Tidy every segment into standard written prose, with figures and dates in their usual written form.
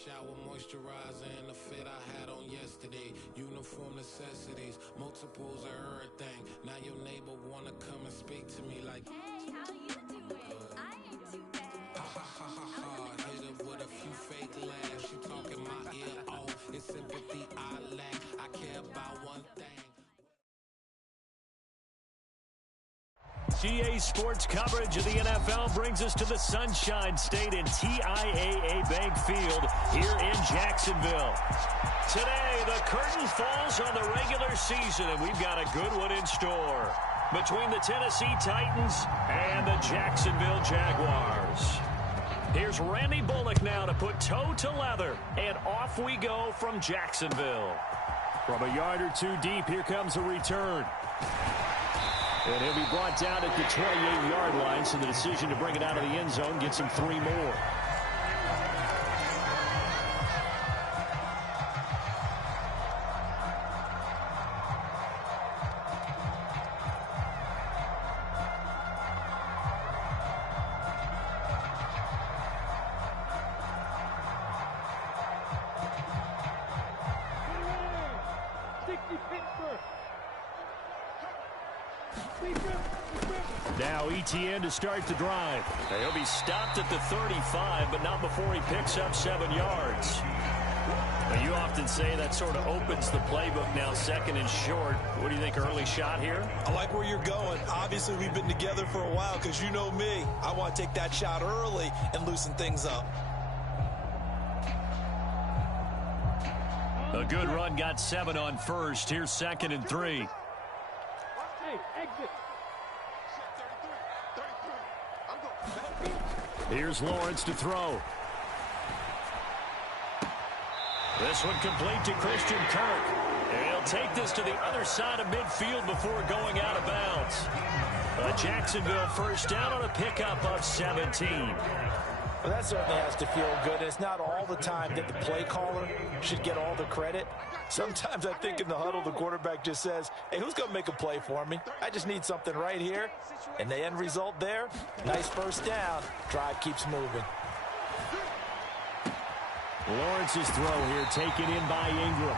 shower, moisturizer, and the fit I had on yesterday. Uniform necessities, multiples of everything. Now your neighbor wanna come and speak to me like, hey, how you doing? I ain't too bad. Ha ha ha ha ha. Hit her with a few fake laughs. She talking my ear off. It's sympathy I lack. I care about one thing. GA Sports coverage of the NFL brings us to the Sunshine State in TIAA Bank Field here in Jacksonville. Today, the curtain falls on the regular season, and we've got a good one in store between the Tennessee Titans and the Jacksonville Jaguars. Here's Randy Bullock now to put toe to leather, and off we go from Jacksonville. From a yard or two deep, here comes a return. And he'll be brought down at the 28-yard line, so the decision to bring it out of the end zone gets him 3 more. Now ETN to start the drive. He'll be stopped at the 35, but not before he picks up 7 yards. Well, you often say that sort of opens the playbook now, second and short. What do you think, early shot here? I like where you're going. Obviously, we've been together for a while because you know me. I want to take that shot early and loosen things up. A good run, got 7 on first. Here's 2nd and 3. Hey, exit. Here's Lawrence to throw. This one complete to Christian Kirk. And he'll take this to the other side of midfield before going out of bounds. A Jacksonville first down on a pickup of 17. Well, that certainly has to feel good. It's not all the time that the play caller should get all the credit. Sometimes I think in the huddle, the quarterback just says, hey, who's going to make a play for me? I just need something right here. And the end result there, nice first down. Drive keeps moving. Lawrence's throw here taken in by Ingram.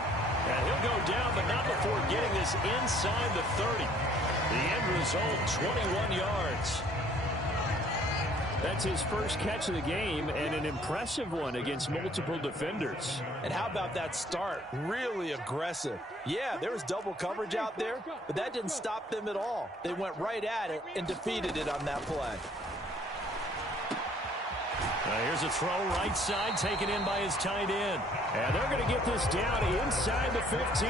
And he'll go down, but not before getting this inside the 30. The end result, 21 yards. That's his first catch of the game, and an impressive one against multiple defenders. And how about that start? Really aggressive. Yeah, there was double coverage out there, but that didn't stop them at all. They went right at it and defeated it on that play. Here's a throw right side, taken in by his tight end. And they're going to get this down inside the 15.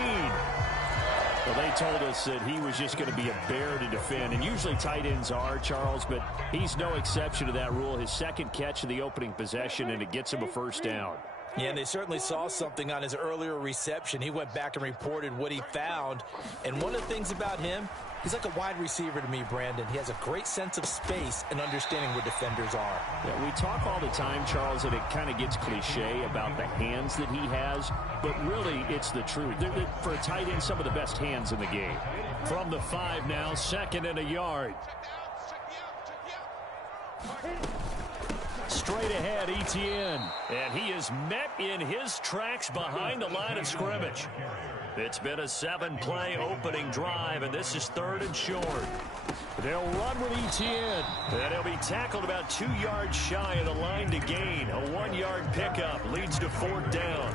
Well, they told us that he was just going to be a bear to defend, and usually tight ends are, Charles, but he's no exception to that rule. His second catch of the opening possession, and it gets him a first down. Yeah, and they certainly saw something on his earlier reception. He went back and reported what he found. And one of the things about him, he's like a wide receiver to me, Brandon. He has a great sense of space and understanding where defenders are. Yeah, we talk all the time, Charles, and it kind of gets cliche about the hands that he has, but really it's the truth. They're, for a tight end, some of the best hands in the game. From the 5 now, 2nd and a yard. Straight ahead, ETN. And he is met in his tracks behind the line of scrimmage. It's been a 7-play opening drive, and this is 3rd and short. They'll run with ETN. And he'll be tackled about 2 yards shy of the line to gain. A 1-yard pickup leads to 4th down.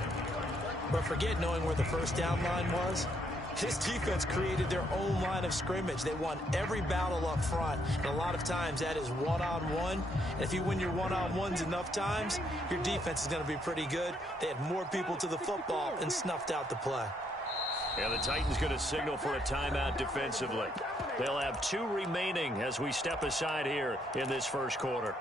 But forget knowing where the first down line was. This defense created their own line of scrimmage. They won every battle up front, and a lot of times that is one-on-one. And if you win your one-on-ones enough times, your defense is going to be pretty good. They had more people to the football and snuffed out the play. Yeah, the Titans going to signal for a timeout defensively. They'll have 2 remaining as we step aside here in this first quarter.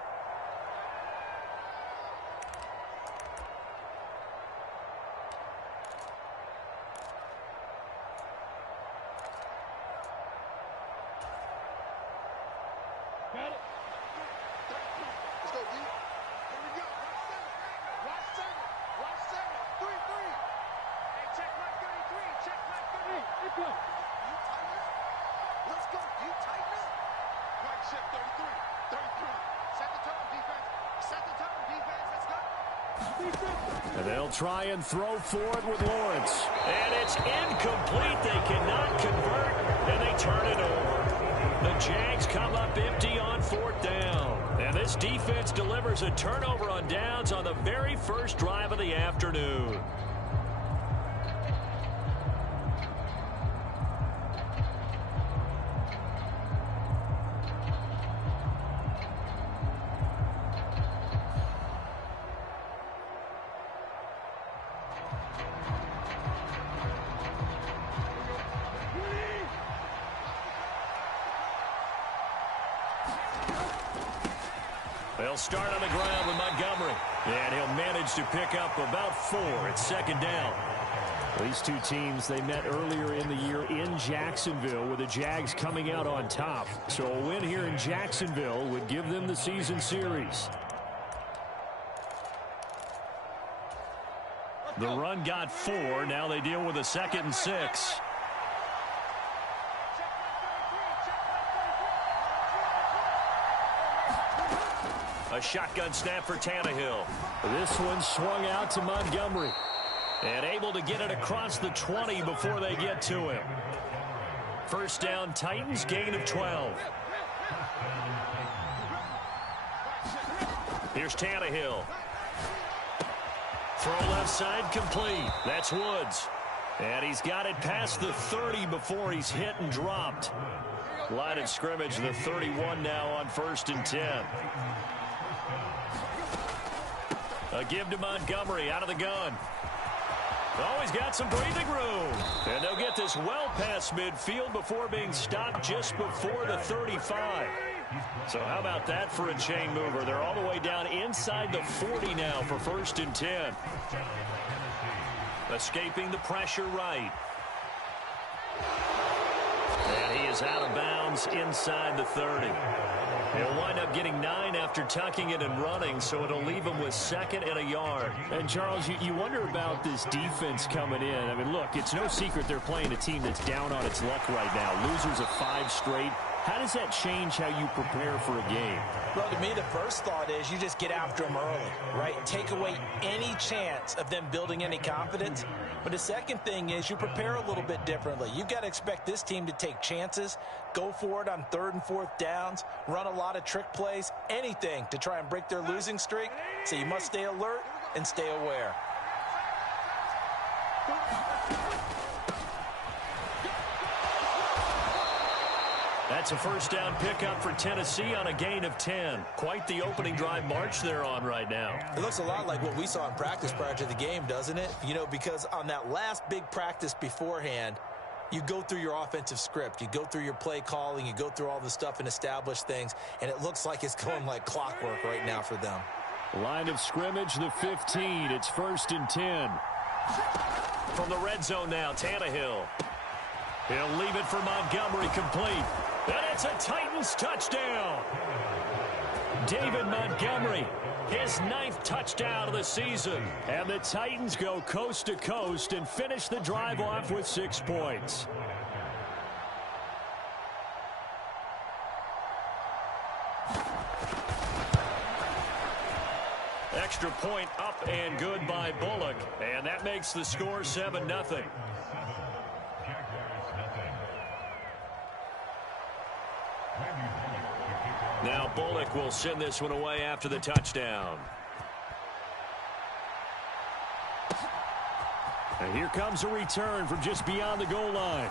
And they'll try and throw for it with Lawrence. And it's incomplete. They cannot convert, and they turn it over. The Jags come up empty on 4th down. And this defense delivers a turnover on downs on the very first drive of the afternoon. They'll start on the ground with Montgomery. And he'll manage to pick up about 4 at 2nd down. These two teams, they met earlier in the year in Jacksonville with the Jags coming out on top. So a win here in Jacksonville would give them the season series. The run got 4. Now they deal with a 2nd and 6. A shotgun snap for Tannehill. This one swung out to Montgomery. And able to get it across the 20 before they get to him. 1st down, Titans, gain of 12. Here's Tannehill. Throw left side, complete. That's Woods. And he's got it past the 30 before he's hit and dropped. Line of scrimmage, the 31 now on 1st and 10. A give to Montgomery out of the gun. Oh, he's got some breathing room. And they'll get this well past midfield before being stopped just before the 35. So how about that for a chain mover? They're all the way down inside the 40 now for 1st and 10. Escaping the pressure right. And he is out of bounds inside the 30. He'll wind up getting 9 after tucking it and running, so it'll leave him with 2nd and a yard. And, Charles, you wonder about this defense coming in. I mean, look, it's no secret they're playing a team that's down on its luck right now. Losers of 5 straight. How does that change how you prepare for a game? Well, to me, the first thought is you just get after them early, right? Take away any chance of them building any confidence. But the second thing is you prepare a little bit differently. You've got to expect this team to take chances, go for it on 3rd and 4th downs, run a lot of trick plays, anything to try and break their losing streak. So you must stay alert and stay aware. That's a 1st down pickup for Tennessee on a gain of 10. Quite the opening drive march they're on right now. It looks a lot like what we saw in practice prior to the game, doesn't it? You know, because on that last big practice beforehand, you go through your offensive script. You go through your play calling. You go through all the stuff and establish things. And it looks like it's going like clockwork right now for them. Line of scrimmage, the 15. It's 1st and 10. From the red zone now, Tannehill. He'll leave it for Montgomery, complete. And it's a Titans touchdown. David Montgomery, his 9th touchdown of the season. And the Titans go coast to coast and finish the drive off with 6 points. Extra point up and good by Bullock. And that makes the score 7-0. Now Bullock will send this one away after the touchdown. And here comes a return from just beyond the goal line.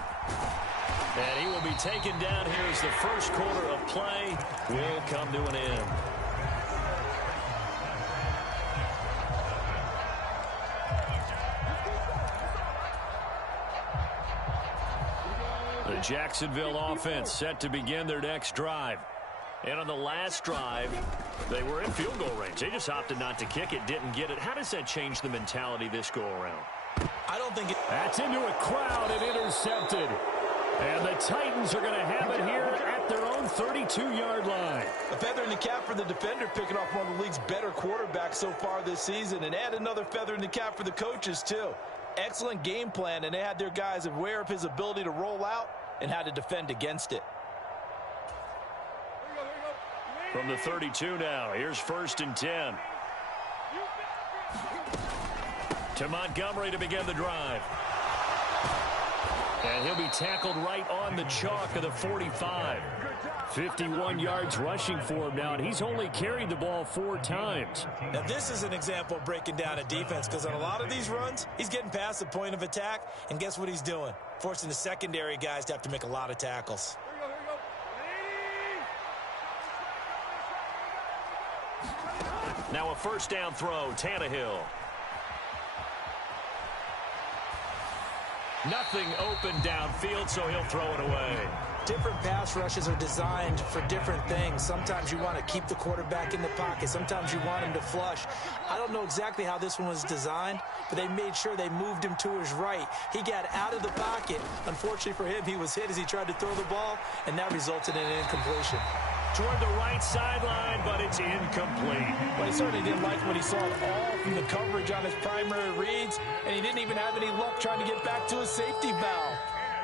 And he will be taken down here as the first quarter of play will come to an end. The Jacksonville offense set to begin their next drive. And on the last drive, they were in field goal range. They just opted not to kick it, didn't get it. How does that change the mentality this go-around? I don't think it... That's into a crowd and intercepted. And the Titans are going to have it here at their own 32-yard line. A feather in the cap for the defender, picking off one of the league's better quarterbacks so far this season. And add another feather in the cap for the coaches, too. Excellent game plan, and they had their guys aware of his ability to roll out and how to defend against it. From the 32 now, here's 1st and 10. To Montgomery to begin the drive. And he'll be tackled right on the chalk of the 45. 51 yards rushing for him now, and he's only carried the ball 4 times. Now, this is an example of breaking down a defense, because on a lot of these runs, he's getting past the point of attack, and guess what he's doing? Forcing the secondary guys to have to make a lot of tackles. Now a first down throw, Tannehill. Nothing open downfield, so he'll throw it away. Different pass rushes are designed for different things. Sometimes you want to keep the quarterback in the pocket. Sometimes you want him to flush. I don't know exactly how this one was designed, but they made sure they moved him to his right. He got out of the pocket. Unfortunately for him, he was hit as he tried to throw the ball, and that resulted in an incompletion. Toward the right sideline, but it's incomplete. But he certainly didn't like what he saw at all from the coverage on his primary reads, and he didn't even have any luck trying to get back to his safety valve.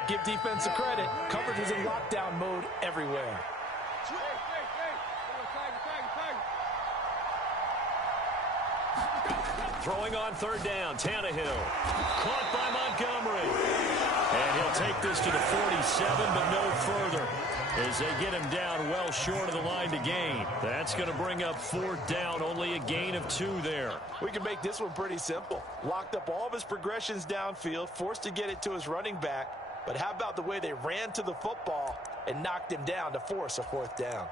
Give defense a credit. Coverage was in lockdown mode everywhere. Throwing on third down, Tannehill. Caught by Montgomery. And he'll take this to the 47, but no further, as they get him down well short of the line to gain. That's going to bring up 4th down, only a gain of 2 there. We can make this one pretty simple. Locked up all of his progressions downfield, forced to get it to his running back. But how about the way they ran to the football and knocked him down to force a 4th down?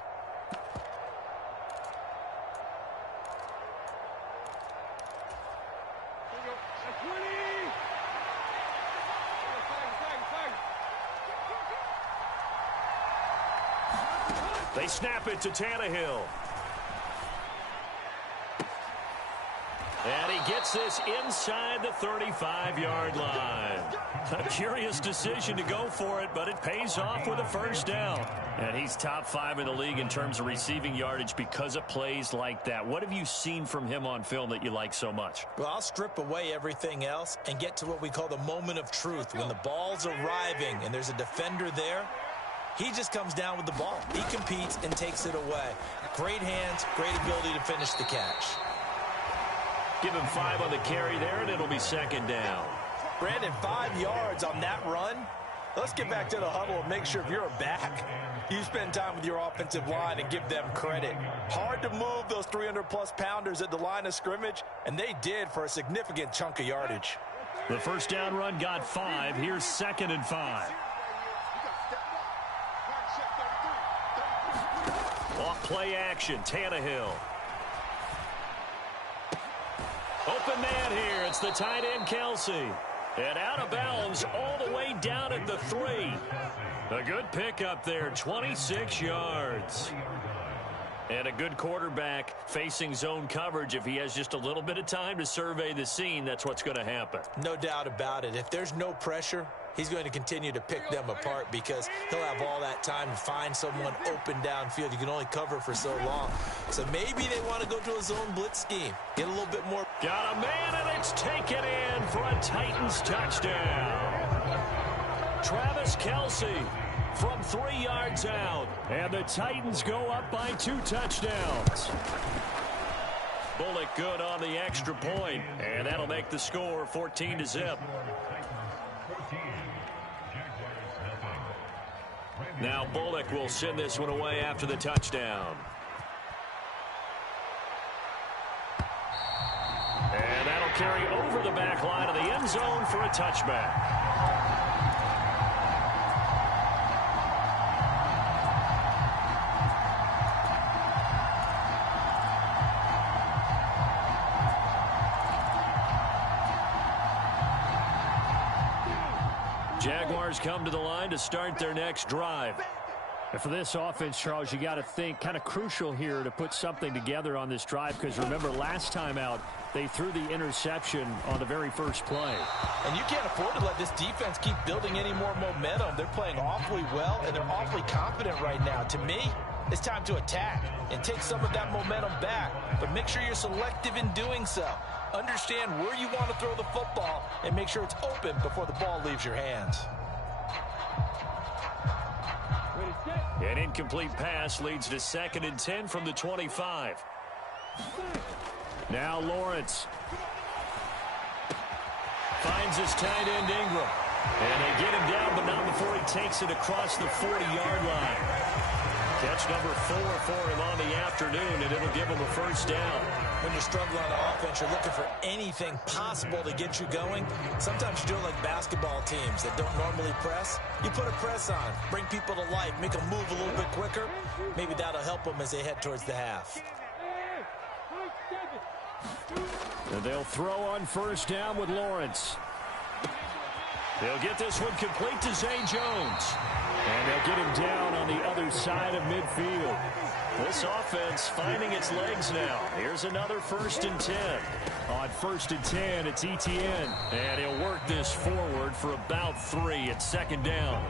They snap it to Tannehill. And he gets this inside the 35-yard line. A curious decision to go for it, but it pays off with a first down. And he's top 5 in the league in terms of receiving yardage because of plays like that. What have you seen from him on film that you like so much? Well, I'll strip away everything else and get to what we call the moment of truth. When the ball's arriving and there's a defender there, he just comes down with the ball. He competes and takes it away. Great hands, great ability to finish the catch. Give him 5 on the carry there, and it'll be 2nd down. Brandon, 5 yards on that run. Let's get back to the huddle and make sure if you're a back, you spend time with your offensive line and give them credit. Hard to move those 300-plus pounders at the line of scrimmage, and they did for a significant chunk of yardage. The first down run got 5. Here's 2nd and 5. Off play action, Tannehill. Open man here. It's the tight end, Kelsey. And out of bounds all the way down at the 3. A good pickup there, 26 yards. And a good quarterback facing zone coverage. If he has just a little bit of time to survey the scene, that's what's going to happen. No doubt about it. If there's no pressure, he's going to continue to pick them apart because he'll have all that time to find someone open downfield. You can only cover for so long. So maybe they want to go to a zone blitz scheme. Get a little bit more. Got a man, and it's taken in for a Titans touchdown. Travis Kelce from 3 yards out. And the Titans go up by 2 touchdowns. Bullock good on the extra point, and that'll make the score 14-0. Now Bullock will send this one away after the touchdown. And that'll carry over the back line of the end zone for a touchback. Jaguars come to the line to start their next drive. And for this offense, Charles, you got to think kind of crucial here to put something together on this drive, because remember last time out they threw the interception on the very first play. And you can't afford to let this defense keep building any more momentum. They're playing awfully well, and they're awfully confident right now. To me, it's time to attack and take some of that momentum back, but make sure you're selective in doing so. Understand where you want to throw the football and make sure it's open before the ball leaves your hands. An incomplete pass leads to 2nd and 10 from the 25. Now Lawrence. Finds his tight end, Ingram. And they get him down, but not before he takes it across the 40-yard line. Catch number 4 for him on the afternoon, and it'll give him a first down. When you're struggling on offense, you're looking for anything possible to get you going. Sometimes you do it like basketball teams that don't normally press. You put a press on, bring people to life, make them move a little bit quicker. Maybe that'll help them as they head towards the half. And they'll throw on first down with Lawrence. They'll get this one complete to Zay Jones. And they'll get him down on the other side of midfield. This offense finding its legs now. Here's another 1st and 10. On 1st and 10, it's Etienne. And he'll work this forward for about 3 at 2nd down.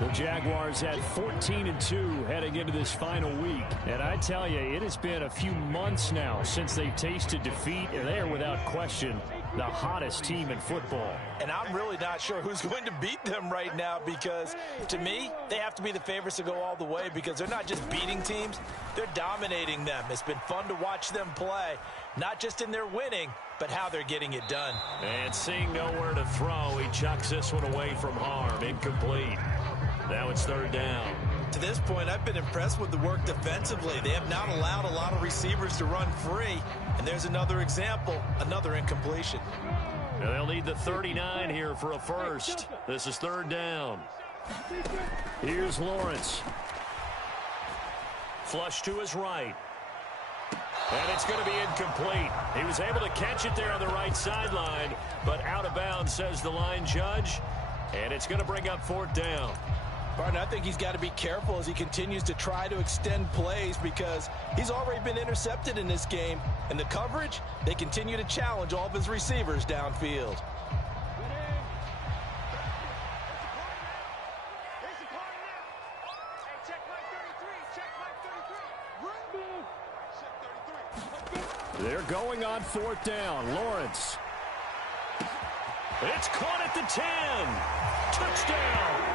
The Jaguars at 14-2 heading into this final week. And I tell you, it has been a few months now since they've tasted defeat, and they are without question the hottest team in football. And I'm really not sure who's going to beat them right now, because to me, they have to be the favorites to go all the way, because they're not just beating teams, they're dominating them. It's been fun to watch them play, not just in their winning, but how they're getting it done. And seeing nowhere to throw, he chucks this one away from harm. Incomplete. Now it's 3rd down. To this point, I've been impressed with the work defensively. They have not allowed a lot of receivers to run free. And there's another example, another incompletion. Now they'll need the 39 here for a first. This is 3rd down. Here's Lawrence. Flush to his right. And it's going to be incomplete. He was able to catch it there on the right sideline, but out of bounds, says the line judge. And it's going to bring up 4th down. Partner, I think he's got to be careful as he continues to try to extend plays, because he's already been intercepted in this game. And the coverage, they continue to challenge all of his receivers downfield. They're going on 4th down. Lawrence. It's caught at the 10. Touchdown.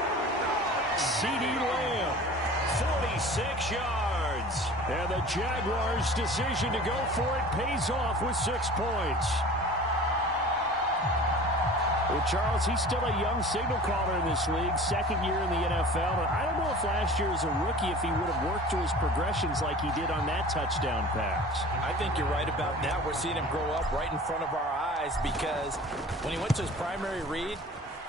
CeeDee Lamb, 46 yards. And the Jaguars' decision to go for it pays off with 6 points. Well, Charles, he's still a young signal caller in this league, 2nd year in the NFL. And I don't know if last year as a rookie, if he would have worked through his progressions like he did on that touchdown pass. I think you're right about that. We're seeing him grow up right in front of our eyes, because when he went to his primary read,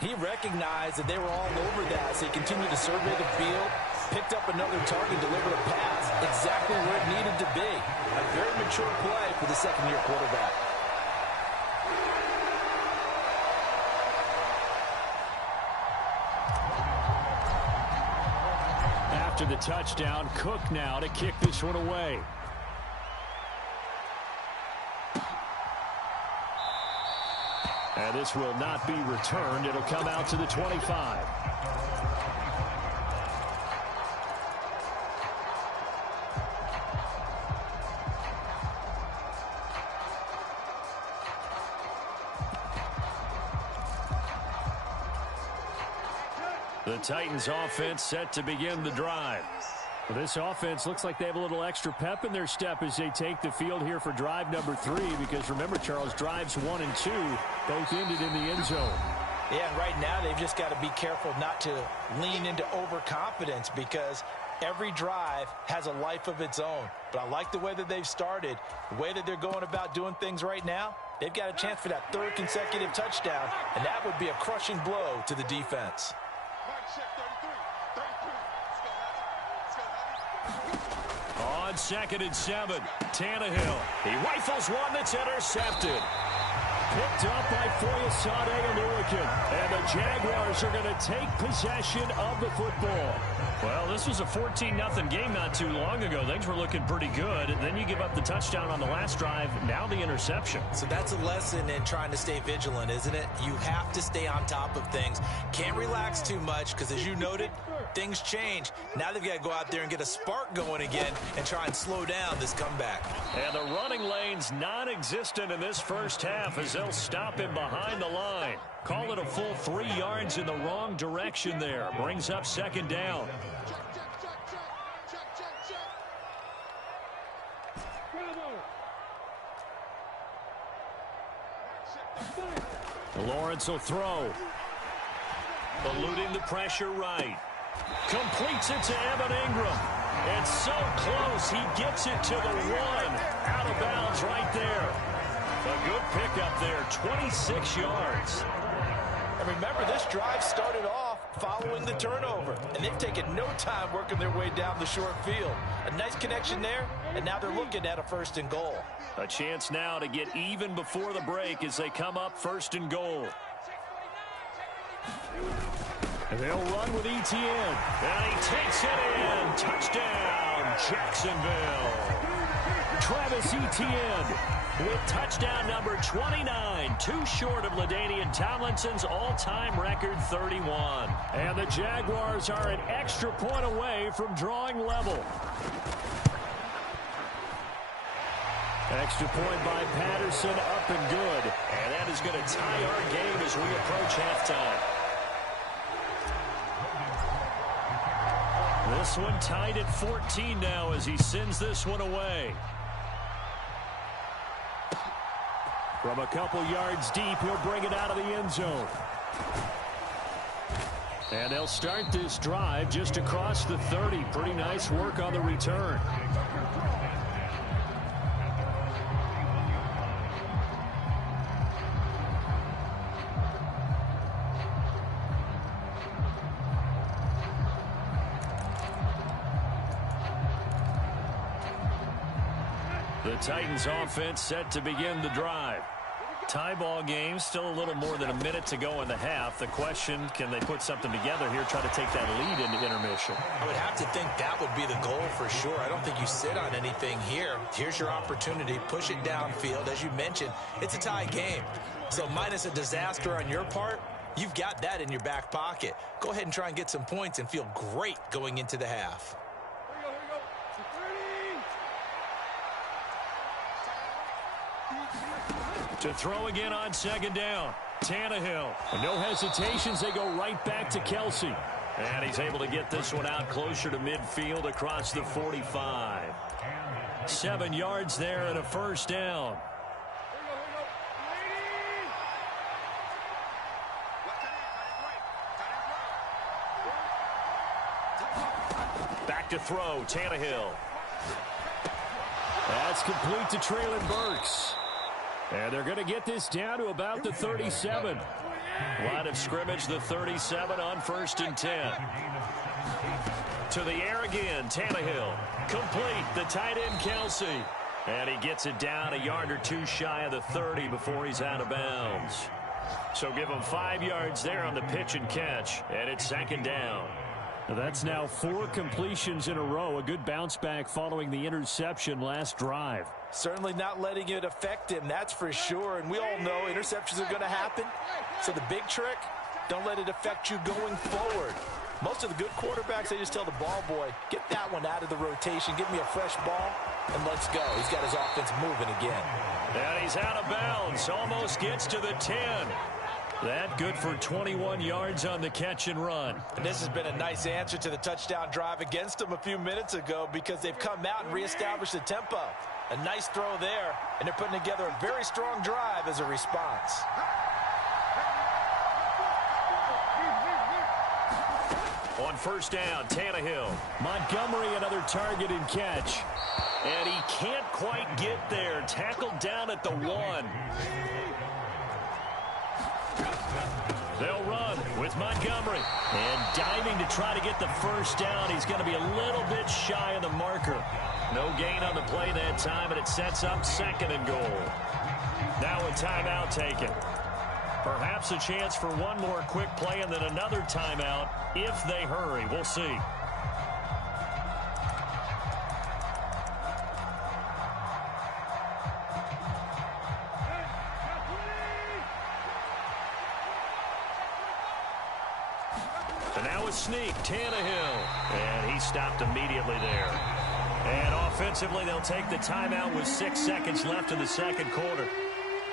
he recognized that they were all over that, so he continued to survey the field, picked up another target, delivered a pass exactly where it needed to be. A very mature play for the 2nd-year quarterback. After the touchdown, Cook now to kick this one away. And this will not be returned. It'll come out to the 25. The Titans offense set to begin the drive. Well, this offense looks like they have a little extra pep in their step as they take the field here for drive number 3, because remember, Charles, drives 1 and 2 both ended in the end zone. Yeah, and right now they've just got to be careful not to lean into overconfidence, because every drive has a life of its own. But I like the way that they've started, the way that they're going about doing things right now. They've got a chance for that 3rd consecutive touchdown, and that would be a crushing blow to the defense. On 2nd and 7, Tannehill. He rifles one that's intercepted. Picked up by Foyesade Oluwakin. And the Jaguars are going to take possession of the football. Well, this was a 14-0 game not too long ago. Things were looking pretty good. And then you give up the touchdown on the last drive. Now the interception. So that's a lesson in trying to stay vigilant, isn't it? You have to stay on top of things. Can't relax too much, because as you noted, things change. Now they've got to go out there and get a spark going again and try and slow down this comeback. And the running lane's non-existent in this first half as they'll stop him behind the line. Call it a full 3 yards in the wrong direction there. Brings up 2nd down. Lawrence will throw. Eluding the pressure right. Completes it to Evan Ingram. And so close, he gets it to the one. Out of bounds right there. A good pickup there, 26 yards. And remember, this drive started off following the turnover, and they've taken no time working their way down the short field. A nice connection there, and now they're looking at a 1st and goal. A chance now to get even before the break as they come up 1st and goal. And they'll run with Etienne. And he takes it in. Touchdown, Jacksonville. Travis Etienne with touchdown number 29, too short of LaDainian Tomlinson's all-time record 31. And the Jaguars are an extra point away from drawing level. Extra point by Patterson, up and good. And that is going to tie our game as we approach halftime. This one tied at 14 now as he sends this one away. From a couple yards deep, he'll bring it out of the end zone. And they'll start this drive just across the 30. Pretty nice work on the return. The Titans offense set to begin the drive. Tie ball game, still a little more than a minute to go in the half. The question, can they put something together here, try to take that lead into intermission? I would have to think that would be the goal for sure. I don't think you sit on anything here. Here's your opportunity. Push it downfield. As you mentioned, it's a tie game. So minus a disaster on your part, you've got that in your back pocket. Go ahead and try and get some points and feel great going into the half. To throw again on 2nd down. Tannehill. No hesitations. They go right back to Kelsey. And he's able to get this one out closer to midfield across the 45. 7 yards there and a 1st down. Back to throw. Tannehill. That's complete to Treylon Burks. And they're going to get this down to about the 37. Line of scrimmage, the 37 on 1st and 10. To the air again, Tannehill. Complete, the tight end, Kelsey. And he gets it down a yard or two shy of the 30 before he's out of bounds. So give him 5 yards there on the pitch and catch. And it's 2nd down. That's now 4 completions in a row. A good bounce back following the interception last drive. Certainly not letting it affect him, that's for sure. And we all know interceptions are going to happen. So the big trick, don't let it affect you going forward. Most of the good quarterbacks, they just tell the ball boy, get that one out of the rotation, give me a fresh ball, and let's go. He's got his offense moving again. And he's out of bounds, almost gets to the 10. That good for 21 yards on the catch and run. And this has been a nice answer to the touchdown drive against them a few minutes ago because they've come out and reestablished the tempo. A nice throw there, and they're putting together a very strong drive as a response. On 1st down, Tannehill. Montgomery, another target and catch. And he can't quite get there. Tackled down at the 1. They'll run with Montgomery. And diving to try to get the 1st down. He's going to be a little bit shy of the marker. No gain on the play that time, and it sets up 2nd and goal. Now a timeout taken. Perhaps a chance for one more quick play and then another timeout if they hurry. We'll see. And now a sneak, Tannehill. And he stopped immediately there. And offensively, they'll take the timeout with 6 seconds left in the 2nd quarter.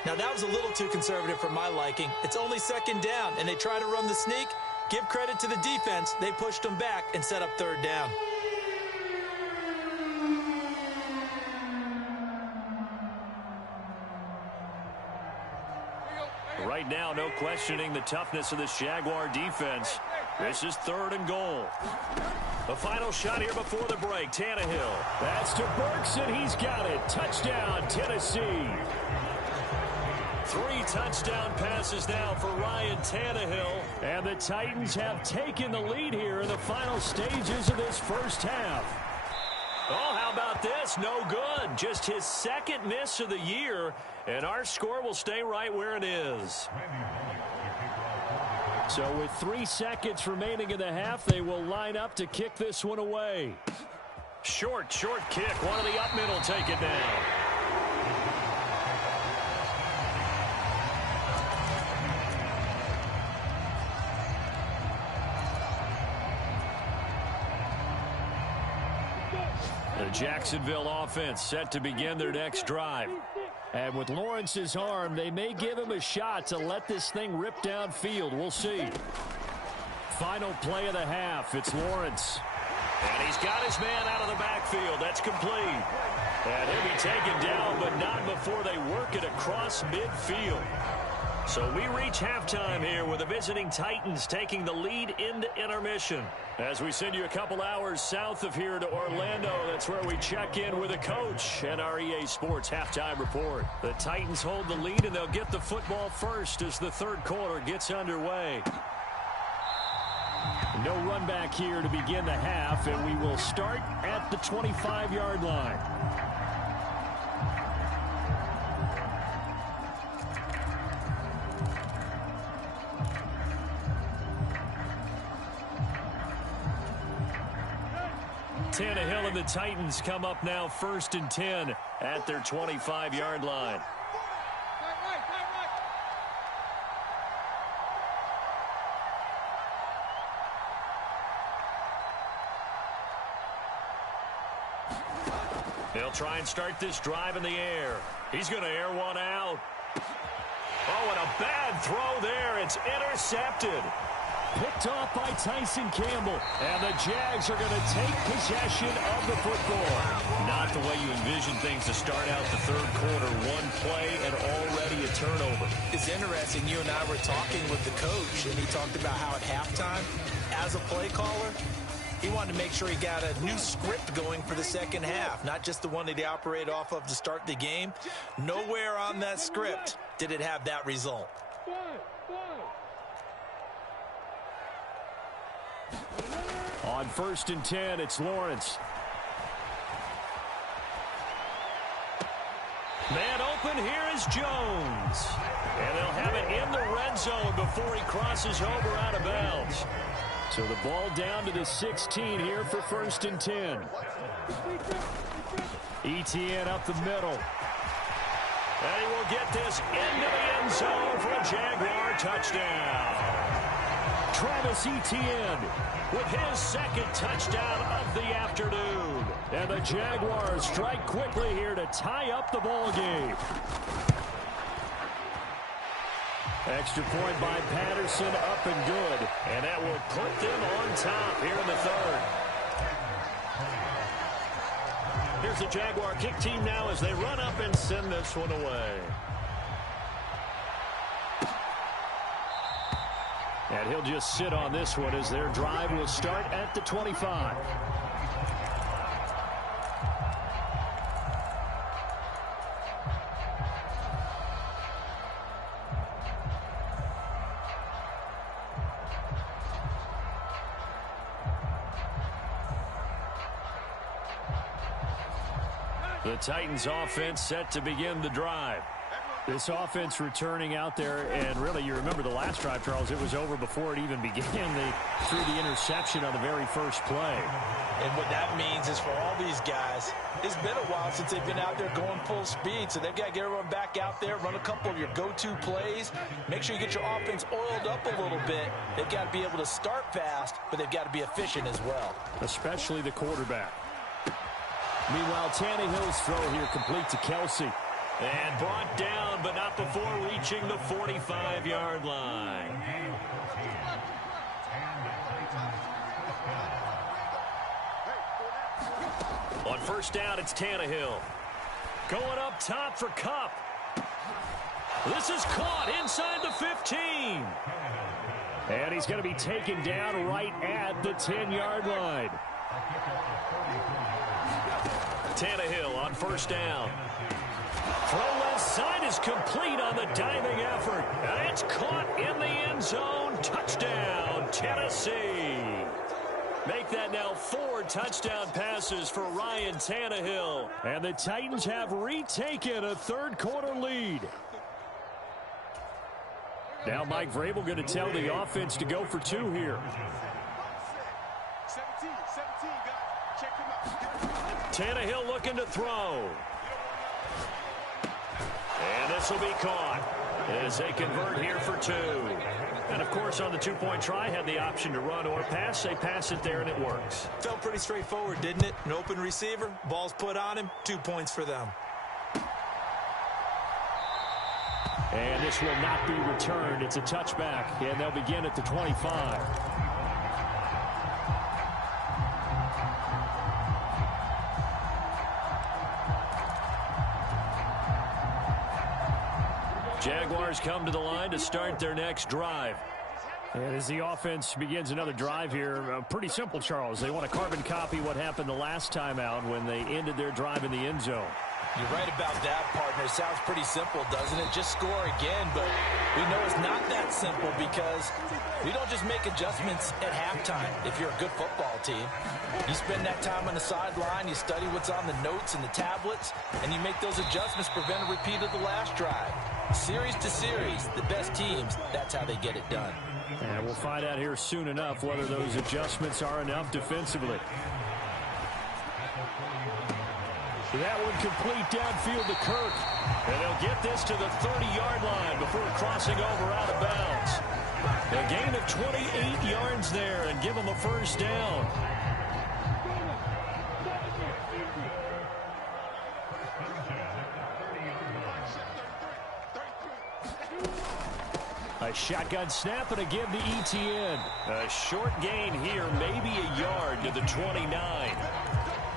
Now, that was a little too conservative for my liking. It's only 2nd down, and they try to run the sneak. Give credit to the defense. They pushed them back and set up 3rd down. Right now, no questioning the toughness of this Jaguar defense. This is 3rd and goal. The final shot here before the break, Tannehill. That's to Burks, and he's got it. Touchdown, Tennessee. 3 touchdown passes now for Ryan Tannehill. And the Titans have taken the lead here in the final stages of this first half. Oh, how about this? No good. Just his 2nd miss of the year, and our score will stay right where it is. So with 3 seconds remaining in the half, they will line up to kick this one away. Short kick. One of the up middle take it down. The Jacksonville offense set to begin their next drive. And with Lawrence's arm, they may give him a shot to let this thing rip downfield. We'll see. Final play of the half. It's Lawrence. And he's got his man out of the backfield. That's complete. And he'll be taken down, but not before they work it across midfield. So we reach halftime here with the visiting Titans taking the lead into intermission. As we send you a couple hours south of here to Orlando, that's where we check in with a coach and our EA Sports halftime report. The Titans hold the lead, and they'll get the football first as the 3rd quarter gets underway. No run back here to begin the half, and we will start at the 25-yard line. Tannehill and the Titans come up now 1st and 10 at their 25-yard line. They'll try and start this drive in the air. He's going to air one out. Oh, and a bad throw there. It's intercepted. Picked off by Tyson Campbell. And the Jags are going to take possession of the football. Not the way you envision things to start out the 3rd quarter. 1 play and already a turnover. It's interesting. You and I were talking with the coach, and he talked about how at halftime, as a play caller, he wanted to make sure he got a new script going for the 2nd half, not just the one that he operated off of to start the game. Nowhere on that script did it have that result. On 1st and 10, it's Lawrence. Man open, here is Jones. And they'll have it in the red zone before he crosses over out of bounds. So the ball down to the 16 here for 1st and 10. ETN up the middle. And he will get this into the end zone for a Jaguar touchdown. Travis Etienne with his 2nd touchdown of the afternoon. And the Jaguars strike quickly here to tie up the ball game. Extra point by Patterson, up and good. And that will put them on top here in the 3rd. Here's the Jaguar kick team now as they run up and send this one away. And he'll just sit on this one as their drive will start at the 25. The Titans offense set to begin the drive. This offense returning out there, and really, you remember the last drive, Charles, it was over before it even began. They threw the interception on the very first play. And what that means is for all these guys, it's been a while since they've been out there going full speed, so they've got to get everyone back out there, run a couple of your go-to plays, make sure you get your offense oiled up a little bit. They've got to be able to start fast, but they've got to be efficient as well. Especially the quarterback. Meanwhile, Tannehill's throw here complete to Kelsey. And brought down, but not before reaching the 45-yard line. On 1st down, it's Tannehill. Going up top for Kupp. This is caught inside the 15. And he's going to be taken down right at the 10-yard line. Tannehill on first down. Throw left side is complete on the diving effort. And it's caught in the end zone. Touchdown, Tennessee. Make that now 4 touchdown passes for Ryan Tannehill. And the Titans have retaken a third-quarter lead. Now Mike Vrabel going to tell the offense to go for 2 here. 17, guys. Check him out. Tannehill looking to throw. And this will be caught as they convert here for 2. And, of course, on the 2-point try, had the option to run or pass. They pass it there, and it works. Felt pretty straightforward, didn't it? An open receiver, ball's put on him, 2 points for them. And this will not be returned. It's a touchback, and they'll begin at the 25. Jaguars come to the line to start their next drive. And as the offense begins another drive here, pretty simple, Charles. They want to carbon copy what happened the last time out when they ended their drive in the end zone. You're right about that, partner. Sounds pretty simple, doesn't it? Just score again, but we know it's not that simple because we don't just make adjustments at halftime if you're a good football team. You spend that time on the sideline, you study what's on the notes and the tablets, and you make those adjustments, prevent a repeat of the last drive. Series to series, the best teams, that's how they get it done. And we'll find out here soon enough whether those adjustments are enough defensively. That one complete downfield to Kirk. And they'll get this to the 30-yard line before crossing over out of bounds. A gain of 28 yards there and give them a first down. A shotgun snap and a give to ETN. A short gain here, maybe a yard to the 29.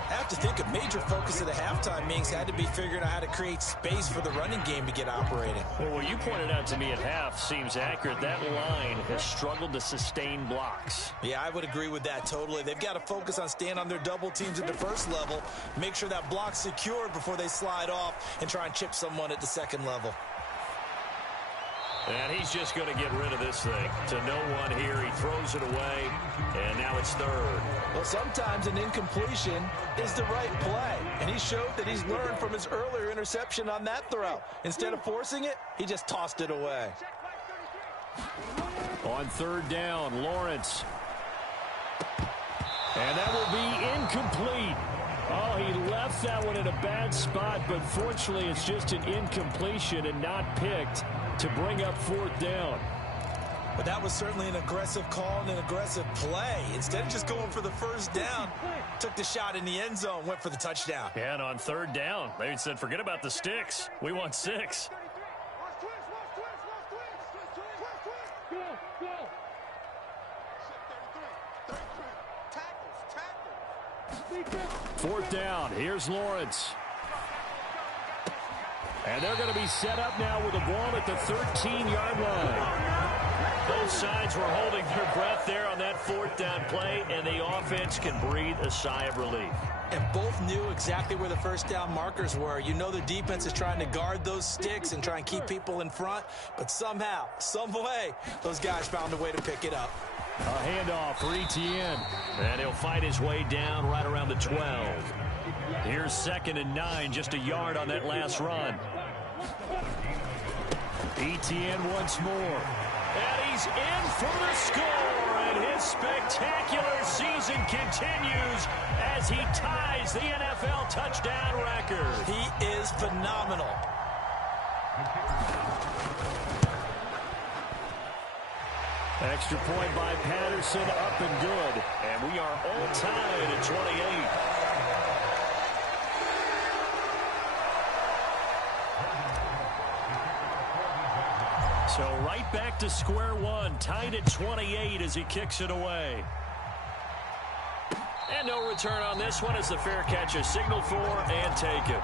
I have to think a major focus of the halftime meetings had to be figuring out how to create space for the running game to get operating. Well, what you pointed out to me at half seems accurate. That line has struggled to sustain blocks. Yeah, I would agree with that totally. They've got to focus on staying on their double teams at the first level, make sure that block's secured before they slide off and try and chip someone at the second level. And he's just going to get rid of this thing. To no one here. He throws it away, and now it's third. Well, sometimes an incompletion is the right play, and he showed that he's learned from his earlier interception on that throw. Instead of forcing it, he just tossed it away. On third down, Lawrence. And that will be incomplete. Oh, he left that one in a bad spot, but fortunately it's just an incompletion and not picked to bring up fourth down. But that was certainly an aggressive call and an aggressive play. Instead of just going for the first down, took the shot in the end zone, went for the touchdown. Yeah, and on third down, they said, forget about the sticks. We want 6. Fourth down. Here's Lawrence. And they're going to be set up now with the ball at the 13-yard line. Both sides were holding their breath there on that fourth down play, and the offense can breathe a sigh of relief. And both knew exactly where the first down markers were. You know the defense is trying to guard those sticks and try and keep people in front, but somehow, some way, those guys found a way to pick it up. A handoff for ETN. And he'll fight his way down right around the 12. Here's 2nd and 9, just a yard on that last run. ETN once more. And he's in for the score. And his spectacular season continues as he ties the NFL touchdown record. He is phenomenal. Extra point by Patterson, up and good. And we are all tied at 28. So right back to square one, tied at 28 as he kicks it away. And no return on this one as the fair catch is signaled for and taken.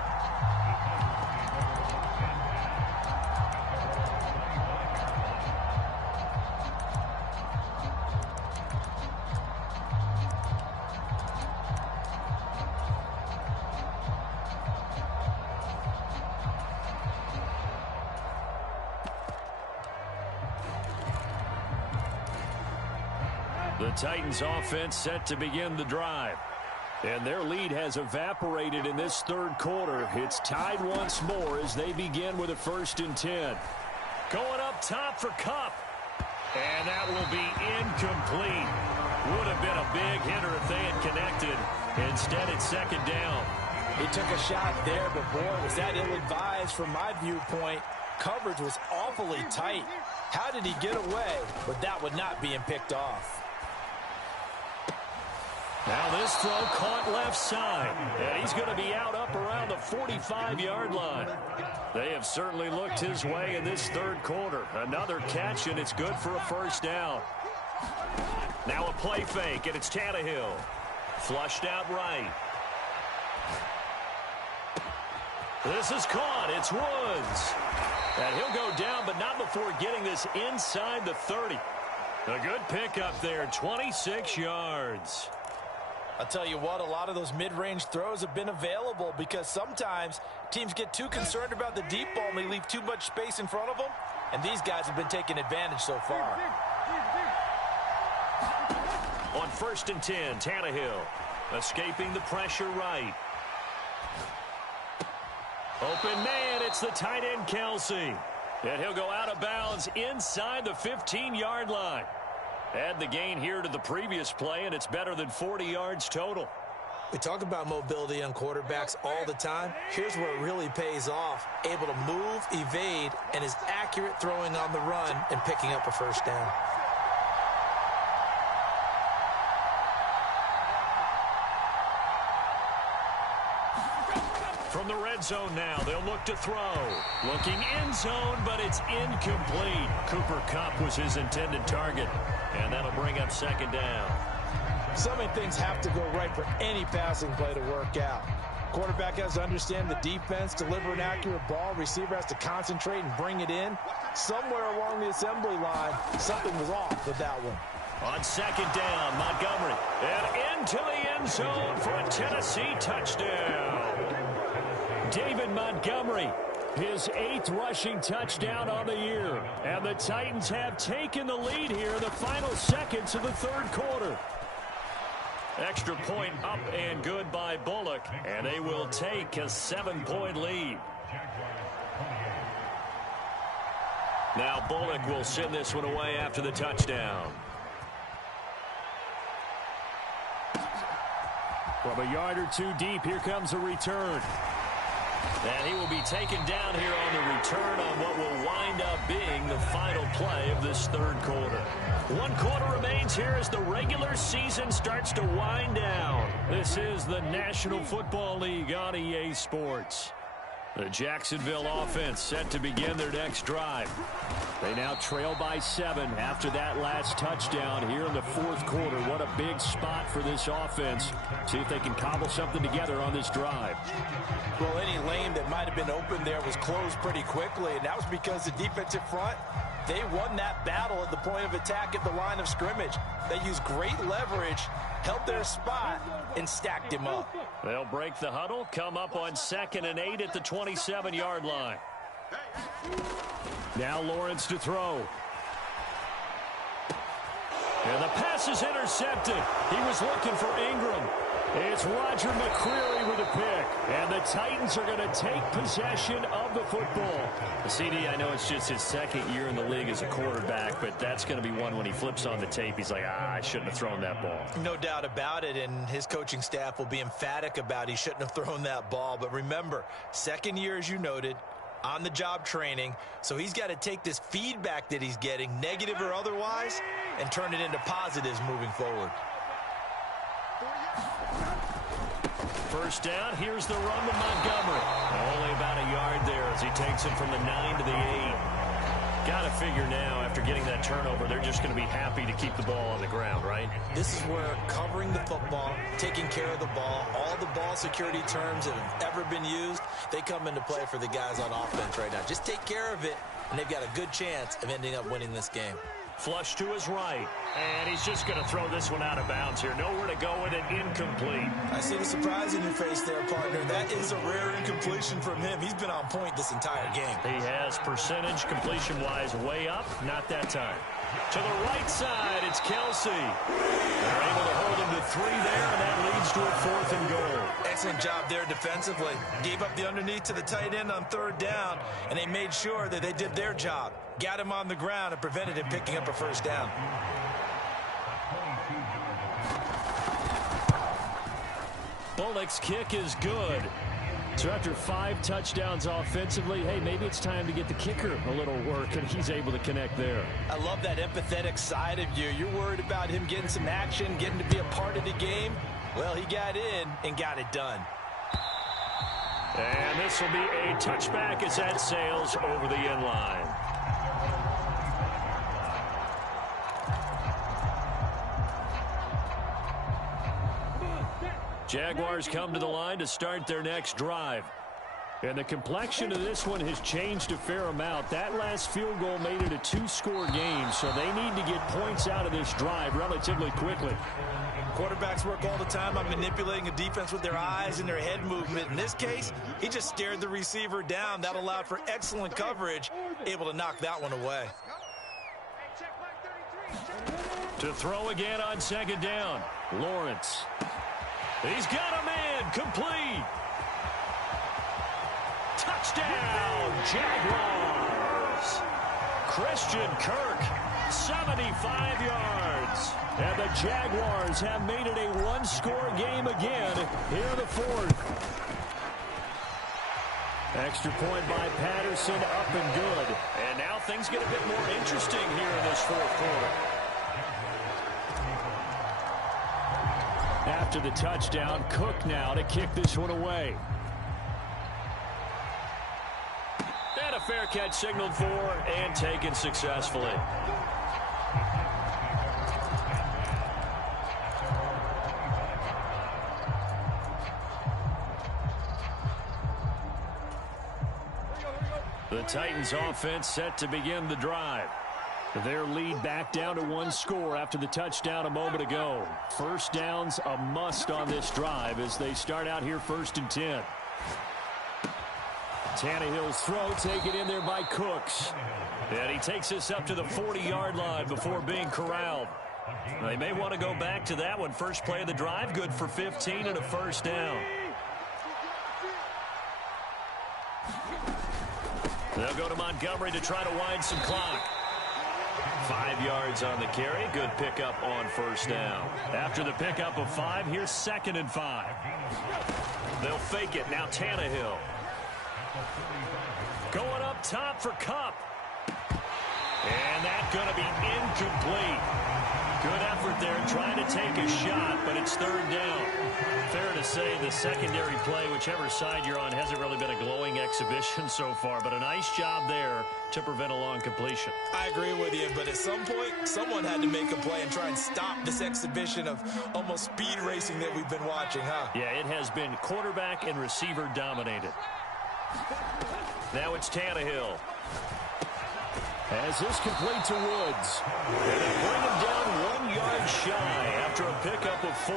The Titans offense set to begin the drive. And their lead has evaporated in this third quarter. It's tied once more as they begin with a 1st and 10. Going up top for Kupp. And that will be incomplete. Would have been a big hitter if they had connected. Instead, it's 2nd down. He took a shot there, but boy, was that ill-advised from my viewpoint. Coverage was awfully tight. How did he get away? But that would not be him picked off. Now this throw caught left side. And he's going to be out up around the 45-yard line. They have certainly looked his way in this third quarter. Another catch, and it's good for a 1st down. Now a play fake, and it's Tannehill. Flushed out right. This is caught. It's Woods. And he'll go down, but not before getting this inside the 30. A good pickup there, 26 yards. I'll tell you what, a lot of those mid-range throws have been available because sometimes teams get too concerned about the deep ball and they leave too much space in front of them, and these guys have been taking advantage so far. On 1st and 10, Tannehill escaping the pressure right. Open man, it's the tight end Kelsey. And he'll go out of bounds inside the 15-yard line. Add the gain here to the previous play, and it's better than 40 yards total. We talk about mobility on quarterbacks all the time. Here's where it really pays off. Able to move, evade, and is accurate throwing on the run and picking up a 1st down. From the red zone now, they'll look to throw. Looking end zone, but it's incomplete. Cooper Kupp was his intended target, and that'll bring up 2nd down. So many things have to go right for any passing play to work out. Quarterback has to understand the defense, deliver an accurate ball. Receiver has to concentrate and bring it in. Somewhere along the assembly line, something was off with that one. On 2nd down, Montgomery. And into the end zone for a Tennessee touchdown. David Montgomery, his 8th rushing touchdown on the year. And the Titans have taken the lead here in the final seconds of the third quarter. Extra point up and good by Bullock. And they will take a 7-point lead. Now Bullock will send this one away after the touchdown. From a yard or two deep, here comes a return. And he will be taken down here on the return on what will wind up being the final play of this third quarter. 1 quarter remains here as the regular season starts to wind down. This is the National Football League on EA Sports. The Jacksonville offense set to begin their next drive. They now trail by 7 after that last touchdown here in the fourth quarter. What a big spot for this offense. See if they can cobble something together on this drive. Well, any lane that might have been open there was closed pretty quickly, and that was because the defensive front, they won that battle at the point of attack at the line of scrimmage. They used great leverage, held their spot, and stacked him up. They'll break the huddle, come up on 2nd and 8 at the 27-yard line. Now Lawrence to throw. And the pass is intercepted. He was looking for Ingram. It's Roger McCreary with a pick. And the Titans are going to take possession of the football. CD, I know it's just his 2nd year in the league as a quarterback, but that's going to be one when he flips on the tape. He's like, I shouldn't have thrown that ball. No doubt about it, and his coaching staff will be emphatic about he shouldn't have thrown that ball. But remember, 2nd year, as you noted, on-the-job training, so he's got to take this feedback that he's getting, negative or otherwise, and turn it into positives moving forward. First down, here's the run to Montgomery. Only about a yard there as he takes it from the 9 to the 8. Got to figure now, after getting that turnover, they're just going to be happy to keep the ball on the ground, right? This is where covering the football, taking care of the ball, all the ball security terms that have ever been used, they come into play for the guys on offense right now. Just take care of it, and they've got a good chance of ending up winning this game. Flush to his right, and he's just going to throw this one out of bounds here. Nowhere to go with it, incomplete. I see the surprise in your face there, partner. That is a rare incompletion from him. He's been on point this entire game. He has percentage completion-wise way up, not that time. To the right side, it's Kelsey. They're able to hold him to 3 there, and that leads to a 4th and goal. Excellent job there defensively. Gave up the underneath to the tight end on 3rd down, and they made sure that they did their job. Got him on the ground and prevented him picking up a 1st down. Bullock's kick is good. So after 5 touchdowns offensively, hey, maybe it's time to get the kicker a little work, and he's able to connect there. I love that empathetic side of you. You're worried about him getting some action, getting to be a part of the game. Well, he got in and got it done. And this will be a touchback as that sails over the end line. Jaguars come to the line to start their next drive. And the complexion of this one has changed a fair amount. That last field goal made it a 2-score game, so they need to get points out of this drive relatively quickly. Quarterbacks work all the time on manipulating a defense with their eyes and their head movement. In this case, he just stared the receiver down. That allowed for excellent coverage, able to knock that one away. To throw again on 2nd down, Lawrence. He's got a man, complete. Touchdown, Jaguars. Christian Kirk, 75 yards. And the Jaguars have made it a 1-score game again here in the 4th. Extra point by Patterson, up and good. And now things get a bit more interesting here in this 4th quarter. After the touchdown, Cook now to kick this one away. And a fair catch signaled for and taken successfully. The Titans offense set to begin the drive. Their lead back down to 1 score after the touchdown a moment ago. 1st downs a must on this drive as they start out here 1st and 10. Tannehill's throw taken in there by Cooks. And he takes this up to the 40-yard line before being corralled. They may want to go back to that one. First play of the drive, good for 15 and a 1st down. They'll go to Montgomery to try to wind some clock. 5 yards on the carry. Good pickup on 1st down. After the pickup of 5, here's 2nd and 5. They'll fake it. Now Tannehill. Going up top for Kupp. And that's going to be incomplete. Good effort there trying to take a shot, but it's 3rd down. Fair to say the secondary play, whichever side you're on, hasn't really been a glowing exhibition so far, but a nice job there to prevent a long completion. I agree with you, but at some point, someone had to make a play and try and stop this exhibition of almost speed racing that we've been watching, huh? Yeah, it has been quarterback and receiver dominated. Now it's Tannehill. As this complete to Woods. And they bring him down 1 yard shy after a pickup of 4.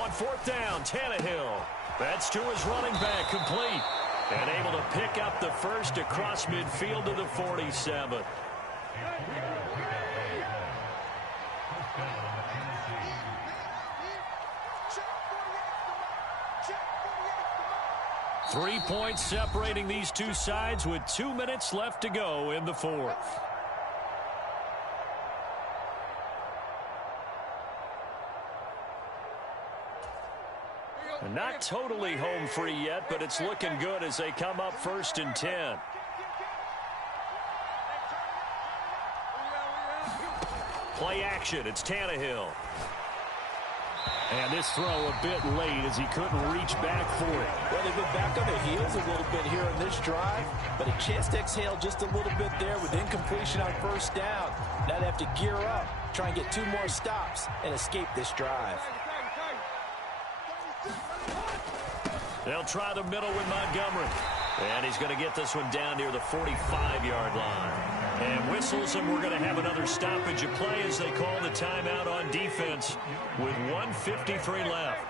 On 4th down, Tannehill. That's to his running back, complete. And able to pick up the first across midfield to the 47. Three points separating these two sides with 2 minutes left to go in the 4th. Not totally home free yet, but it's looking good as they come up 1st and 10. Play action. It's Tannehill. And this throw a bit late as he couldn't reach back for it. Well, they've been back on their heels a little bit here in this drive, but a chance to exhale just a little bit there with incompletion on 1st down. Now they have to gear up, try and get 2 more stops, and escape this drive. They'll try the middle with Montgomery. And he's going to get this one down near the 45-yard line. And whistles, and we're going to have another stoppage of play as they call the timeout on defense with 1:53 left.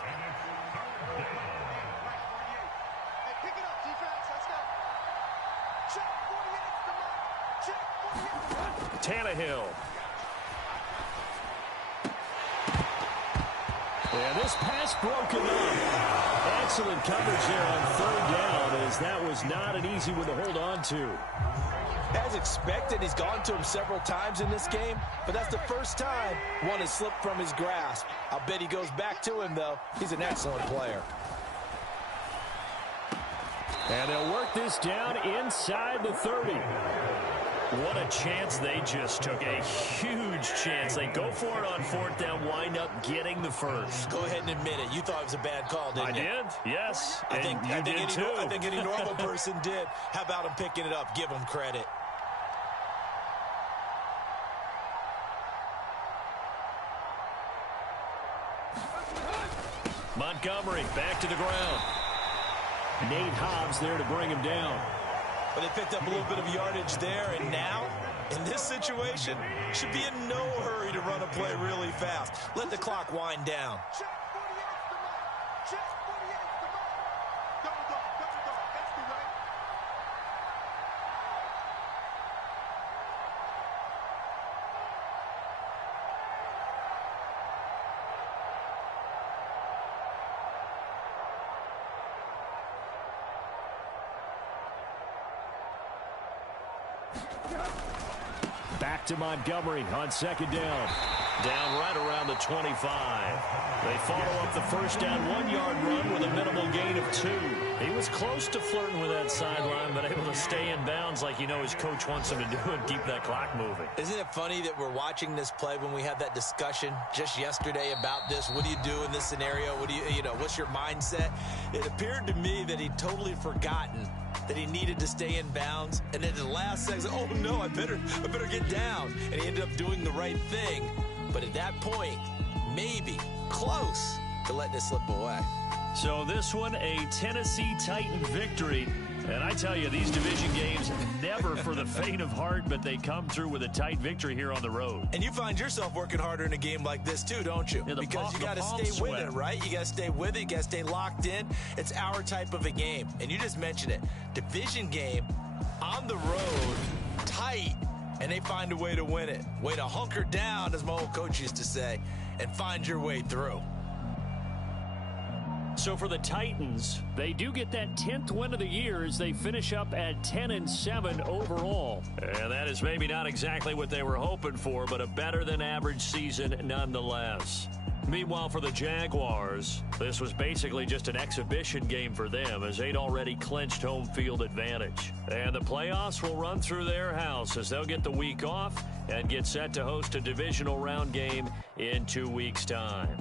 Tannehill. And this pass broken up. Excellent coverage there on third down, as that was not an easy one to hold on to. As expected, he's gone to him several times in this game, but that's the first time one has slipped from his grasp. I'll bet he goes back to him, though. He's an excellent player. And they'll work this down inside the 30. What a chance they just took. A huge chance. They go for it on fourth down, wind up getting the first. Go ahead and admit it. You thought it was a bad call, didn't you? I did, yes. I think any normal person did. How about him picking it up? Give him credit. Montgomery back to the ground. Nate Hobbs there to bring him down. But they picked up a little bit of yardage there, and now, in this situation, should be in no hurry to run a play really fast. Let the clock wind down. Back to Montgomery on second down. Down right around the 25. They follow up the first down 1-yard run with a minimal gain of 2. He was close to flirting with that sideline, but able to stay in bounds like his coach wants him to do and keep that clock moving. Isn't it funny that we're watching this play when we had that discussion just yesterday about this? What do you do in this scenario? What do what's your mindset? It appeared to me that he'd totally forgotten that he needed to stay in bounds, and then at the last second, oh no, I better get down. And he ended up doing the right thing. But at that point, maybe close to letting it slip away. So this one, a Tennessee Titan victory. And I tell you, these division games, never for the faint of heart, but they come through with a tight victory here on the road. And you find yourself working harder in a game like this too, don't you? Yeah, because you got to stay with it, right? You got to stay with it. You got to stay locked in. It's our type of a game. And you just mentioned it. Division game, on the road, tight, and they find a way to win it. Way to hunker down, as my old coach used to say, and find your way through. So for the Titans, they do get that 10th win of the year as they finish up at 10-7 overall. And that is maybe not exactly what they were hoping for, but a better than average season nonetheless. Meanwhile, for the Jaguars, this was basically just an exhibition game for them as they'd already clinched home field advantage. And the playoffs will run through their house as they'll get the week off and get set to host a divisional round game in 2 weeks' time.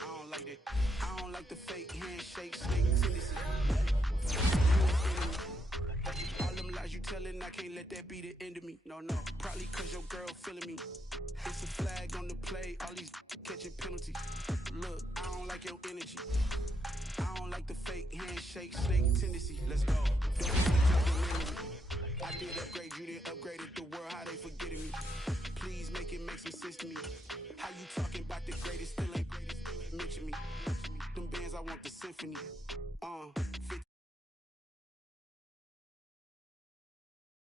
I don't like that. I don't like the fake handshake, snake tendency. All them lies you telling, I can't let that be the end of me. No, probably cause your girl feeling me. It's a flag on the play, all these catching penalties. Look, I don't like your energy. I don't like the fake handshake, snake tendency. Let's go. Don't make me talk a minute. I did upgrade, you didn't upgrade it. The world, how they forgetting me. Please make it make some sense to me. How you talking about the greatest, still ain't greatest, mention me. Them bands, I want the symphony.